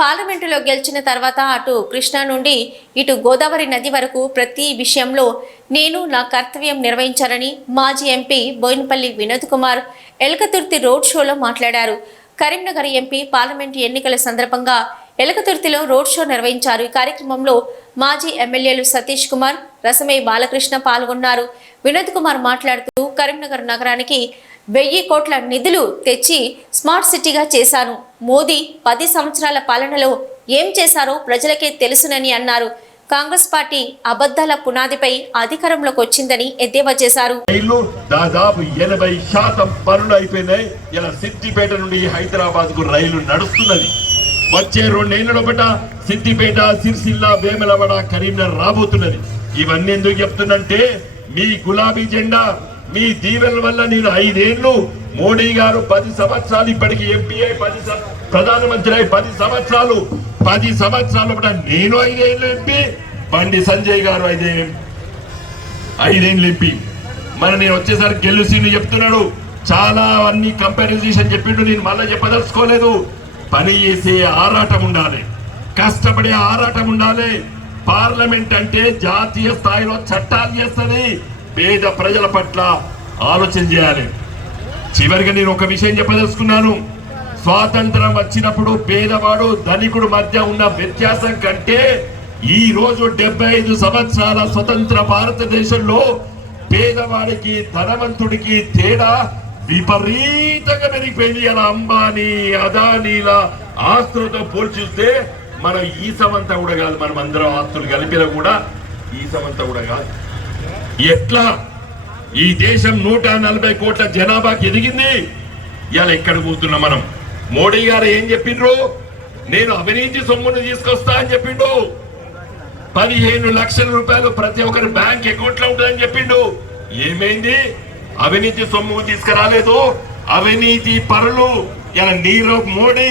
పార్లమెంటులో గెలిచిన తర్వాత అటు కృష్ణా నుండి ఇటు గోదావరి నది వరకు ప్రతి విషయంలో నేను నా కర్తవ్యం నిర్వహించారని మాజీ ఎంపీ బోయినపల్లి వినోద్ కుమార్ ఎలకతుర్తి రోడ్ షోలో మాట్లాడారు. కరీంనగర్ ఎంపీ పార్లమెంటు ఎన్నికల సందర్భంగా ఎలకతుర్తిలో రోడ్ షో నిర్వహించారు. ఈ కార్యక్రమంలో మాజీ ఎమ్మెల్యేలు సతీష్ కుమార్, రసమై బాలకృష్ణ పాల్గొన్నారు. వినోద్ కుమార్ మాట్లాడుతూ కరీంనగర్ నగరానికి 1000 కోట్ల నిధులు తెచ్చి స్మార్ట్ సిటీగా చేశాను. మోదీ 10 సంవత్సరాల పాలనలో ఏం చేశారో ప్రజలకే తెలుసునని అన్నారు. కాంగ్రెస్ పార్టీ అబద్ధాల పునాదిపై అధికారంలోకి వచ్చిందని ఎద్దేవా చేశారు. దాదాపు 80% పనులు అయిపోయినాయి. ఇలా సిద్దిపేట నుండి హైదరాబాద్ కు రైలు నడుస్తున్నది. వచ్చే 2 నెలల లోపల సిద్దిపేట, సిరిసిల్ల, వేములవాడ, కరీంనగర్ రాబోతున్నది. ఇవన్నీ ఎందుకు చెప్తున్నంటే మీ గులాబీ జెండా, మీ దీవెనల వల్ల నేను 5 ఏళ్ళు, మోడీ గారు 10 సంవత్సరాలు, ఇప్పటికి ఎంపీ అయి ప్రధానమంత్రి అయి 10 సంవత్సరాలు, 10 సంవత్సరాలు నేను 5 ఏళ్ళు ఎంపీ, బండి సంజయ్ గారు 5 ఏళ్ళు ఎంపీ. మరి నేను వచ్చేసరికి గెలుసీని చెప్తున్నాడు. చాలా అన్ని కంపారిజన్ చెప్పిండు. నేను మళ్ళీ చెప్పదలుచుకోలేదు. పని చేసే ఆరాటం ఉండాలి, కష్టపడే ఆరాటం ఉండాలి. పార్లమెంట్ అంటే జాతీయ స్థాయిలో చట్టాలు చేస్తుంది. పేద ప్రజల పట్ల ఆలోచన చేయాలి. చివరిగా నేను ఒక విషయం చెప్పదలుచుకున్నాను. స్వాతంత్రం వచ్చినప్పుడు పేదవాడు ధనికుడు మధ్య ఉన్న వ్యత్యాసం కంటే ఈ రోజు 75 సంవత్సరాల స్వతంత్ర భారతదేశంలో పేదవాడికి ధనవంతుడికి తేడా విపరీతంగా పెరిగిపోయింది. అలా అంబానీ, అదానీల ఆస్తులతో పోల్చిస్తే మనం ఈ సమంతా కూడా కాదు. మనం అందరం ఆస్తులు కలిపిన కూడా ఈ సమంతా కూడా కాదు. ఎట్లా ఈ దేశం 140 కోట్ల జనాభాకి ఎదిగింది. ఇలా ఎక్కడ పోతున్నాం మనం? మోడీ గారు ఏం చెప్పిండ్రు? నేను అవినీతి సొమ్మును తీసుకొస్తా అని చెప్పిండు. 15 లక్షల రూపాయలు ప్రతి ఒక్కరి బ్యాంక్ అకౌంట్ లో ఉంటుందని చెప్పిండు. ఏమైంది? అవినీతి సొమ్ము తీసుకురాలేదు. అవినీతి పరులు ఇలా నీరవ్ మోడీ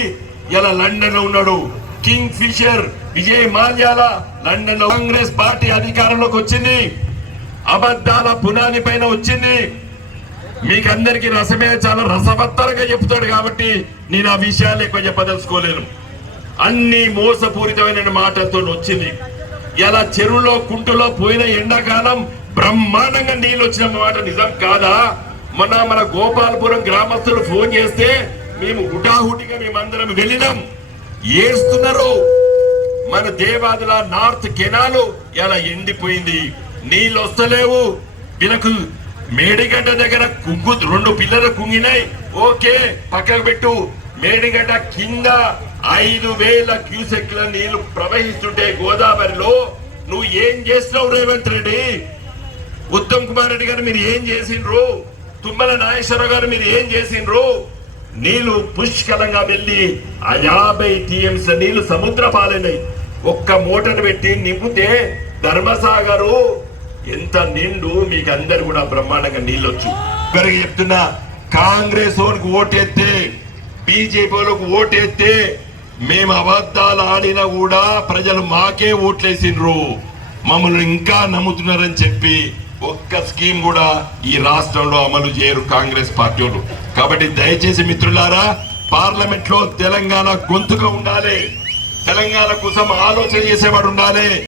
ఇలా లండన్ లో ఉన్నాడు. కింగ్ ఫిషర్, విజయ్ మాల్యాల లండన్ లో కాంగ్రెస్ పార్టీ అధికారంలోకి వచ్చింది. అబద్ధాల పునాది పైన వచ్చింది. మీకందరికి రసమే చాలా రసవత్తరంగా చెప్తాడు కాబట్టి నేను ఆ విషయాలు ఎక్కువ చెప్పదలుచుకోలేను. అన్ని మోసపూరితమైన మాటలతో వచ్చింది. ఇలా చెరువులో కుంటలో పోయిన ఎండాకాలం బ్రహ్మాండంగా నీళ్ళు వచ్చిన మాట నిజం కాదా? మన గోపాలపురం గ్రామస్తులు ఫోన్ చేస్తే మేము హుటాహుటిగా మేమందరం వెళ్ళినాం. ఏడుస్తున్నారు. మన దేవాదుల నార్త్ కెనాలు ఇలా ఎండిపోయింది, నీళ్ళు వస్తలేవు. వీళ్ళకు మేడిగడ్డ దగ్గర 2 పిల్లలు కుంగినాయి. ఓకే, పక్కకు పెట్టు. మేడిగడ్డ కింద 5000 క్యూసెక్ల నీళ్లు ప్రవహిస్తుంటే గోదావరిలో నువ్వు ఏం చేస్తున్నావు రేవంత్ రెడ్డి? ఉత్తమ్ కుమార్ రెడ్డి గారు మీరు ఏం చేసిండ్రు? తుమ్మల నాగేశ్వరరావు గారు మీరు ఏం చేసిండ్రు? నీళ్లు పుష్కలంగా వెళ్ళి ఆ 50 టీఎంసీ నీళ్లు సముద్ర పాలైనాయి. ఒక్క మోటార్ పెట్టి నింపితే ధర్మసాగరు ఎంత నిండు, మీకు అందరు కూడా బ్రహ్మాండంగా నీళ్ళు వచ్చు. ఇప్పటికి చెప్తున్నా, కాంగ్రెస్ వాళ్ళకి ఓటేస్తే, బీజేపీ వాళ్ళకు ఓటేస్తే మేము అబద్ధాలు ఆడినా కూడా ప్రజలు మాకే ఓట్లేసిండ్రు, మమ్మల్ని ఇంకా నమ్ముతున్నారని చెప్పి ఒక్క స్కీమ్ కూడా ఈ రాష్ట్రంలో అమలు చేయరు కాంగ్రెస్ పార్టీ వాళ్ళు. కాబట్టి దయచేసి మిత్రులారా, పార్లమెంట్ లో తెలంగాణ గొంతుగా ఉండాలి, తెలంగాణ కోసం ఆలోచన చేసేవాడు ఉండాలి.